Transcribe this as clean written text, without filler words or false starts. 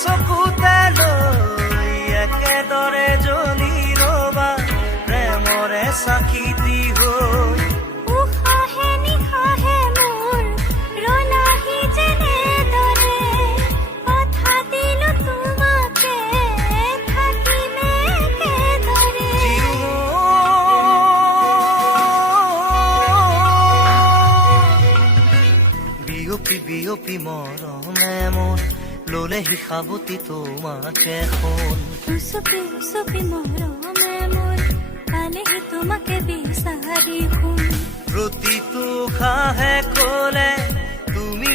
চকুতে লৈ একেদৰে জ্বলি ৰবা প্ৰেমৰে চাকিতি হৈ উশাহে নিশাহে মোৰ ৰলাহি যেনেদৰে কথা দিলো তোমাকে থাকিমে একেদৰে বিয়পি বিয়পি মৰমে মোৰ ললেহি সাৱতি তোমাকে সোণ উচপি উচপি মৰমে মোৰ পালেহি তোমাকে বিচাৰি শুন প্ৰতিটো খাহে কলে তুমি